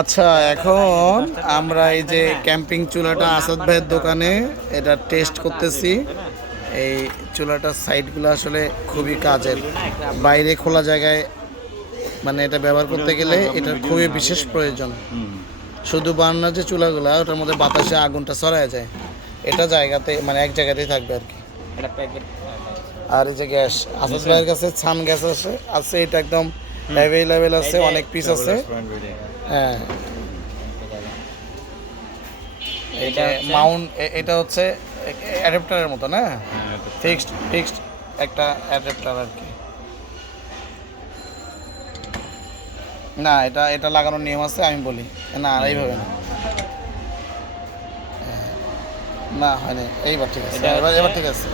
আচ্ছা, এখন আমরা এই যে ক্যাম্পিং চুলাটা আসাদ ভাইয়ের দোকানে এটা টেস্ট করতেছি। এই চুলাটার সাইডগুলো আসলে খুবই কাজের, বাইরে খোলা জায়গায় মানে এটা ব্যবহার করতে গেলে এটার খুবই বিশেষ প্রয়োজন। শুধু বার্নার যে চুলাগুলো ওটার মধ্যে বাতাসে আগুনটা ছড়ায় যায়, এটা জায়গাতে মানে এক জায়গাতেই থাকবে আর কি। আর এই যে গ্যাস আসাদ ভাইয়ের কাছে ছান গ্যাস আছে, এটা একদম অ্যাভেলেবেল আছে, অনেক পিস আছে। হ্যাঁ, এটা মাউন্ট, এটা হচ্ছে অ্যাডাপ্টারের মতো না, ফিক্সড একটা অ্যাডাপ্টার আর কি। না, এটা লাগানোর নিয়ম আছে, আমি বলি না আর এইভাবে না, না হয়নি, এইবার ঠিক আছে, এবার ঠিক আছে।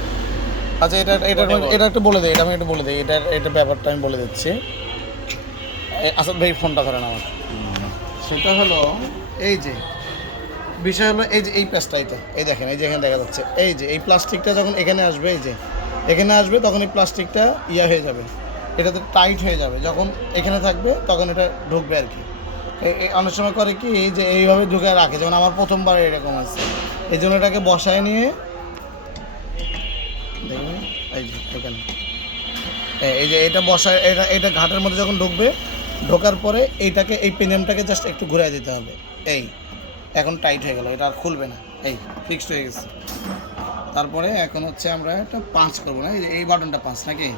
আচ্ছা, এটা একটু বলে দিই, এটা আমি একটু বলে দিই, এটা ব্যাপারটা আমি বলে দিচ্ছি। আসাদ ভাই ফোনটা ধরেন আমার। সেটা হলো এই যে বিষয় হলো এই যে এই প্যাচটা, এই দেখেন, এই যে এখানে দেখা যাচ্ছে, এই যে এই প্লাস্টিকটা যখন এখানে আসবে, এই যে এখানে আসবে তখন এই প্লাস্টিকটা হয়ে যাবে, এটাতে টাইট হয়ে যাবে। যখন এখানে থাকবে তখন এটা ঢুকবে আর কি। অনেক সময় করে কি এই যে এইভাবে ঢুকে রাখে, যেমন আমার প্রথমবার এরকম আছে, এই জন্য এটাকে বসায় নিয়ে দেখবেন এই যে এখানে এই যে এটা বসায়, এটা ঘাটের মধ্যে যখন ঢুকবে, ঢোকার পরে এইটাকে এই পেনিয়ামটাকে জাস্ট একটু ঘুরাই দিতে হবে। এই এখন টাইট হয়ে গেল, এটা আর খুলবে না, এই ফিক্সড হয়ে গেছে। তারপরে এখন হচ্ছে আমরা একটা পাঁচ করবো না, এই বাটনটা পাঁচ নাকি,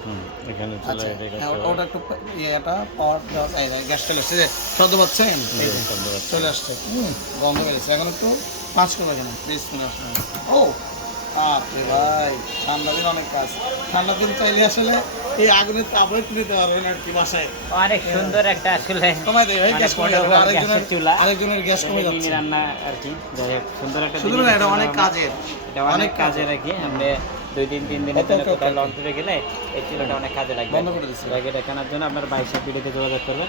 আচ্ছা ওটা একটু ইয়েটা পাওয়ার গ্যাস চলে আসছে, যে শব্দ পাচ্ছেন, চলে আসছে, গন্ধ বেড়েছে। এখন একটু পাঁচ করবো এখানে, বেশ চলে আসছে। ও আপনি ভাই, ঠান্ডা দিন অনেক কাজ, ঠান্ডা দিন চাইলে আসলে এই আগুনের তাপে নিতে পারবেন আর কি বাসায়। অনেক সুন্দর একটা আসলে কমাই দেয় ভাই, গ্যাস কমে যাবে, আরেকজনের গ্যাস কমে যাচ্ছে রান্না আর কি। যাই হোক, সুন্দর একটা শুধু না, এটা অনেক কাজের, এটা অনেক কাজের আর কি। আমরা 2-3 দিনের জন্য কোথাও লং ট্যুরে গেলে এই চুলাটা অনেক কাজে লাগবে। বন্ধ করে দিচ্ছি। এটা কেনার জন্য আপনার 22 ভিডিওতে যোগাযোগ করবেন।